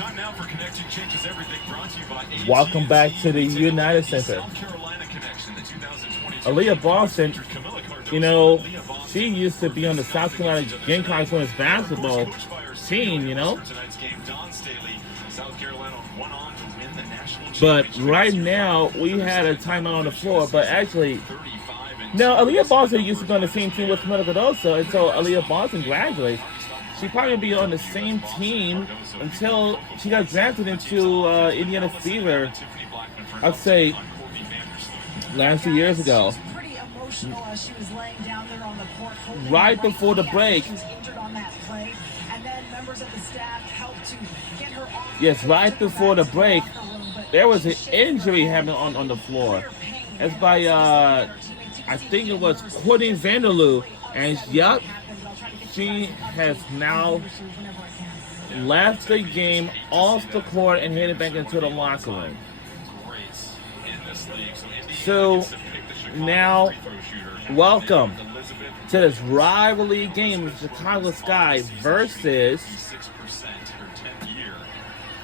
Time now for Connection Changes Everything, brought to you by AT&T. Welcome back to the United Center. South Carolina Connection, the 2022 Aaliyah Boston, Camilla Cardoso, you know, Aaliyah Boston, she used to be on the South Carolina Gamecocks women's basketball team, you know. for tonight's game, Dawn Staley. South Carolina went on to win the national But championship. right now, we had a timeout on the floor. But actually, 35 and no, Aaliyah Boston used to be on the same team with Camilla Cardoso until Aaliyah Boston graduates. She probably be on the same team until she got drafted into Indiana Fever, Tiffany Blackman for I'd say, Courtney Vandersloot. last 2 years ago. Pretty emotional as she was laying down there on the court, holding Right her before the hand. break. She was injured on that play, and then members of the staff helped to get her off. Yes, right took her before the back to break, locker room, but there was an she shaking her injury head, happening on the floor. clear pain. That's by, I think it was Courtney Vanderloo. And yup, she has now left the game off the court and headed back into the locker room. Greats in this league. So Indiana So gets to pick the Chicago now, free throw shooter. welcome Elizabeth, to this rivalry game of Chicago Sky versus 6% her 10th year.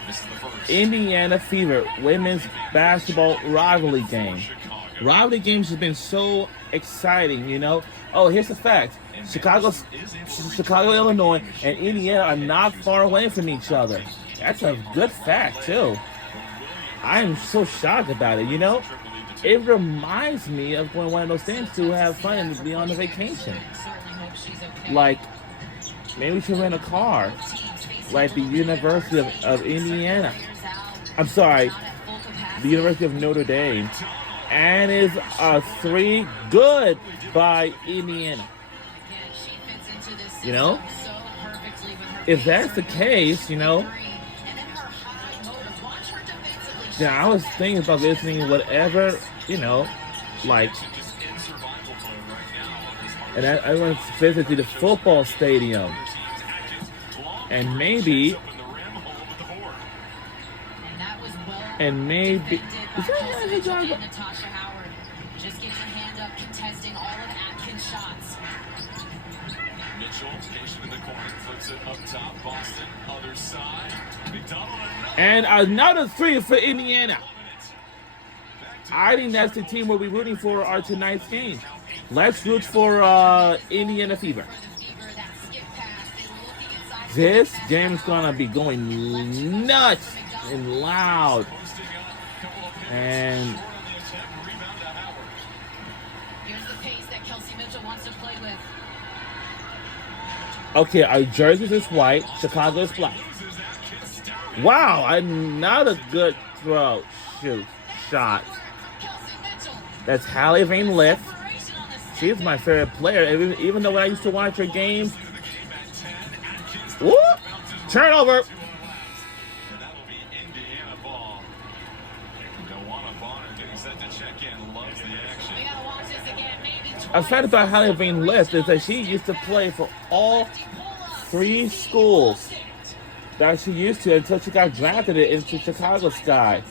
This is the first. Indiana Fever women's basketball rivalry game. Chicago. Rivalry games have been so exciting, you know. Oh, here's the fact: Chicago, Illinois, and Indiana are not far away from each other. That's a good fact too. I am so shocked about it. You know, it reminds me of going to one of those things to have fun and be on a vacation. Like, maybe we should rent a car, like the University of Indiana. I'm sorry, the University of Notre Dame. And is a 3 good by Indiana. You know, if that's the case, you know, then I was thinking about visiting whatever, you know, like, Just in survival mode right now. and I went to visit the football stadium, and maybe, is that a job? Natasha Howard just gets her hand up, contesting all of Atkins' shots. Mitchell, patient in the corner, flips it up top. Boston, other side. McDonald, And another 3 for Indiana. I think that's the team we'll be rooting for our tonight's game. Let's root for Indiana Fever. This game is gonna be going nuts and loud. And Here's the pace that Kelsey Mitchell wants to play with. okay, our jerseys is white, Chicago is black. Wow, another good throw, shot. Kelsey Mitchell. That's Hallie Van Lith. Inspiration on the She's my favorite player. Even though when I used to watch her games, whoop, turnover. and that'll be Indiana ball. Gowanna Bonner getting set to check in. Loves the action. We gotta watch this again. Maybe A fact about Hallie Van Lith is that she used to play for all 3 schools that she used to until she got drafted into Chicago Sky.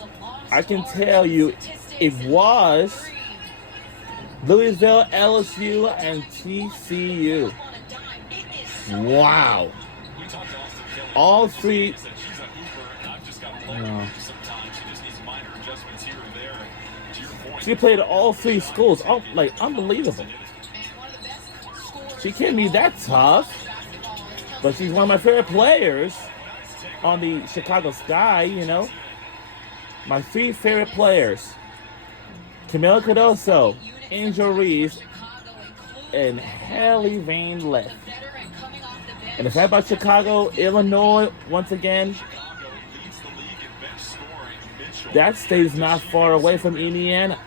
I can tell you it was Louisville, LSU, and TCU. Wow. We talked to Austin Kelly. All 3. Said she's a hooper. I've just got to let No. her do sometimes. She just needs minor adjustments here or there. To your point. She played at all 3 schools. Oh, like, unbelievable. She can't be that tough. But she's one of my favorite players on the Chicago Sky, you know. My 3 favorite players: Camilla Cardoso, Angel Reese, and Hallie Van Lith. And the fact about Chicago, Illinois, once again, Chicago leads the league in bench scoring. Mitchell. that state's not far away from Indiana.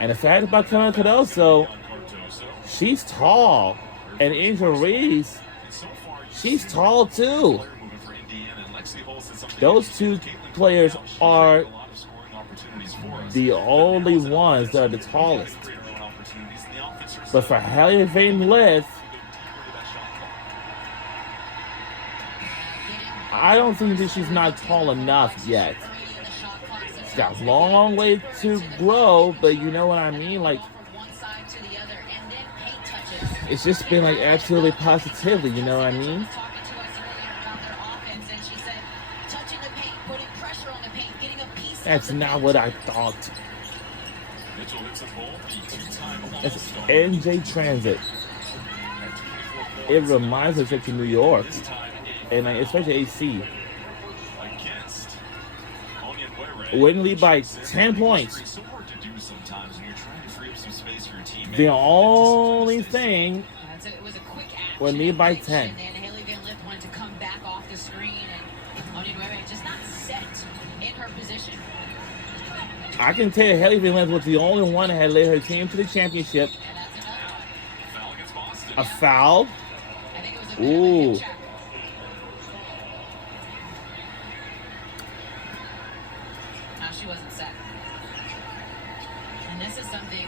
And the fact about Camilla Cardoso, Cardoso. she's tall. And Angel Reese, So far, she's tall too. player movement for Indiana. And Lexi Holst said something Those 2 Caitlin players She's are created a lot of scoring opportunities for us. the only ones that are the tallest. Create her own opportunities. And the offense herself But for Hallie Van Lith, go deeper to that shot clock. I don't think that she's not tall enough yet. She's got a long way to grow, but you know what I mean? Like, from one side to the other, and then paint touches. it's just been like absolutely positively, you know what I mean? Talking to us earlier about their offense, and she said, That's not what I thought. Mitchell hits a ball, the two-time It's All-Star. NJ Transit. It reminds us of New York, This time and like, especially AC. against Onion Were. Wouldn't lead by 10 points. It's so hard to do sometimes when you're trying to free up some space for your teammate. The only thing It was a quick action. We're lead by and 10. And Haley Van Lith wanted to come back off the screen, and Onion Were just not set in her position. I can tell you, Haley Van Lith was the only one that had led her team to the championship. And that's another one. Foul against Boston. A foul. I think it was a bit of a Ooh. hip check. No, she wasn't set. And this is something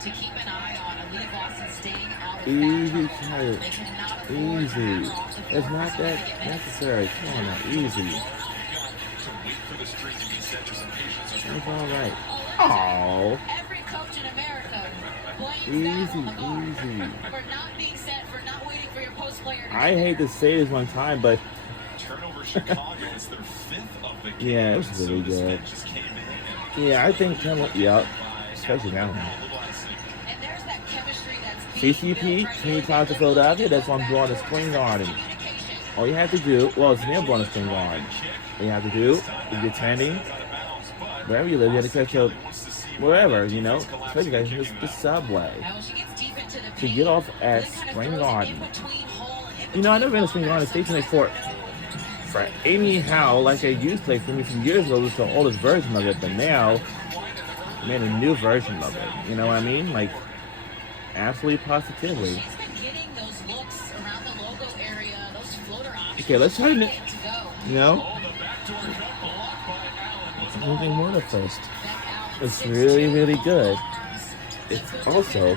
to keep an eye on. Aliyah Boston staying out of Easy, foul trouble. child. They cannot afford to Easy. have her off the floor It's not for so many that minutes. necessary. Come on now, easy. To wait for the string to be set, there's some patience on your It's part. all right. Oh, Oh, every coach in America blames easy, that on the guard easy. for not being set, for not waiting for your post player to I get hate there. to say this one time, but Turnover Chicago. It's their fifth of the game. Yeah, it was So really this good. bench just came in and yeah, I think yeah, by especially now. Allen, a little out of sync. And there's that chemistry that's being CCP, built right Community now. College of Philadelphia, that's why I'm drawing the Spring Garden. Communication. All you have to do, well, it's near Bonus Spring Garden. All you have to do, if you're attending, wherever you live, you have to catch a wherever, you know, especially guys, it's the subway. Now, when she gets deep into the To paint, get off at this kind of Spring throws it Garden. in between hole, in You know, I've never been to between Spring Garden corners. Station like for anyhow, like they used to, like for me from years ago, it was the oldest version of it, but now, made a new version of it. You know what I mean? Like, absolutely positively. She's been getting those looks around the logo area, those floater options. Okay, let's try to, to go. you know, Oh, the backdoor cut blocked by Allen was something more to first. Back out, It's 6'2", really, really good. arms. It's also,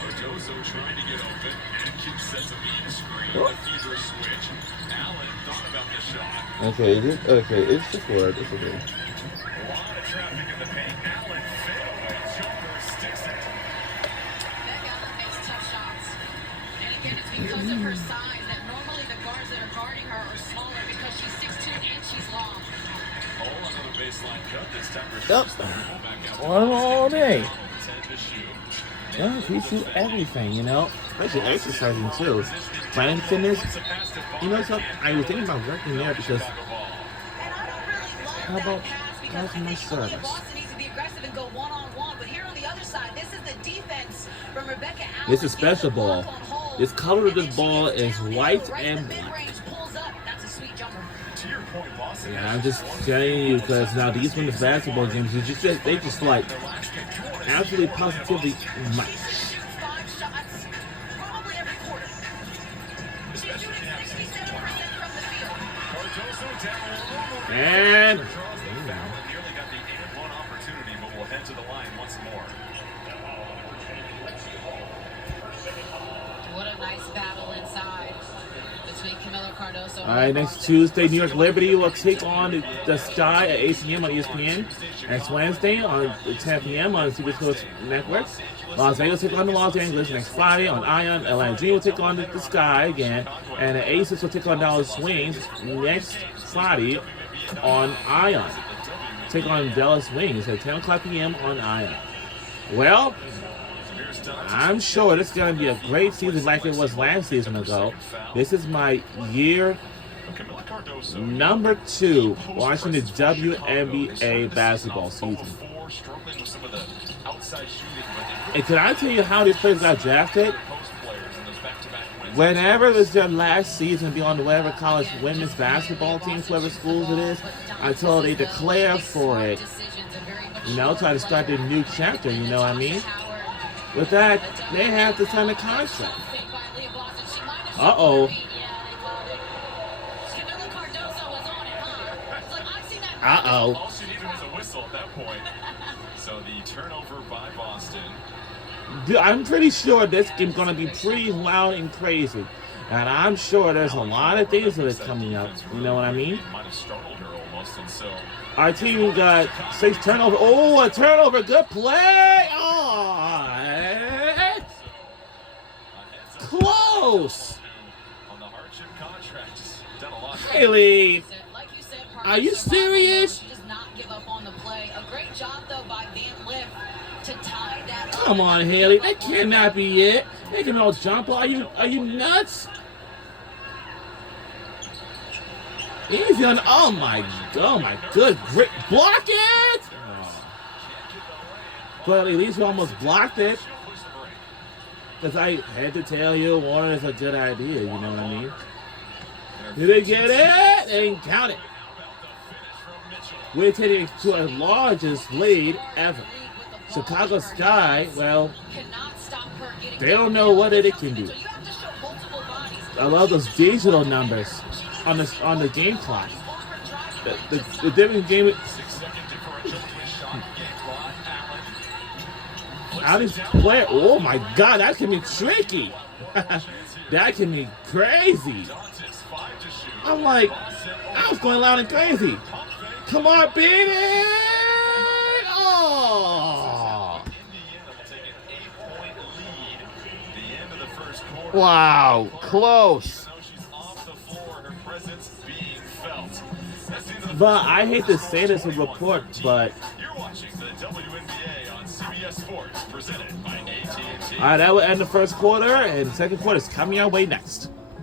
Cardozo trying to get open. Atkins sets a mean screen. The fever switch. Allen thought about the shot. okay, it's just word, it's okay. A lot of traffic in the paint. Allen fadeaway jumper sticks it. Beck Allen makes tough shots. And again, it's because of her size that normally the guards that are guarding her are smaller because she's 6'2" and she's long. Oh, another baseline cut. This time Yep. back out to One all day. 10 to shoot. Yeah, he do everything, you know, especially exercising too. Planet Fitness, you know something? I was thinking about working there because And I don't really love How that about- pass because how's I my think Aliyah service? Boston needs to be aggressive and go one-on-one. But here on the other side, this is the defense from Rebecca Allen. This is special Getting the ball. block on hold. This color of And this then she ball gets is down white low, right and in the black. mid-range, pulls up. That's a sweet jumper. To your point, Boston. Yeah, I'm just telling you because now these women's basketball games, they just like absolutely positively match. Shoot 5 shots, probably every quarter. She's shooting 67% from the field. Cardozo down low. And Draws the foul and nearly got the 8-1 opportunity, but will head to the line once more. What a nice battle inside between Camilo Cardoso and all right, next Boston. Tuesday, New York Liberty will take on the Sky at 8 p.m. on ESPN. Next Wednesday on 10 p.m. on Super Sports Network. Las Vegas will take on the Los Angeles. Next Friday on Ion, Atlanta Dream will take on the Sky again. And the Aces will take on Dallas Wings next Friday on Ion. Take on Dallas Wings at 10 o'clock p.m. on Ion. Well, I'm sure this is going to be a great season like it was last season ago. This is my year Camilo Cardozo. number 2 watching the WNBA basketball season. Struggling with some of the outside shooting, but And can I tell you how these players got drafted? post players in those back-to-back wins. Whenever it was their last season, be on whatever college women's basketball teams, whatever schools it is, until they declare for it, you know, try to start their new chapter, you know what I mean? With that, they have to sign a contract. Uh-oh. Uh-oh. All she needed was a whistle at that point. So the turnover by Boston. Dude, I'm pretty sure this game's going to be pretty loud and crazy. And I'm sure there's a lot of things that are coming up. You know what I mean? It might have startled her almost, and so Our team got 6 turnovers. Oh, a turnover. Good play. Oh, close. on the hardship contract, done a lot. Really? Like you said, Are you serious? She does not give up on the play. A great job though by Van Lith to tie that up. Come on, Haley. That cannot be it. Making no jump. Are you nuts? Easy on. Oh my good. Great. Block it! But at least we almost blocked it. Because I had to tell you, Warner is a good idea. You know what I mean? Did they get it? They didn't count it. We're taking it to our largest lead ever. Chicago Sky, well, they don't know what it can do. I love those digital numbers on the game clock. The different game. How does play? Oh my God, that can be tricky. That can be crazy. I'm like, I was going loud and crazy. Come on, beat it! Oh! Wow, close. But I hate to say this in report, but You're watching the WNBA on CBS Sports, presented by AT&T. all right, that will end the first quarter, and the second quarter is coming our way next.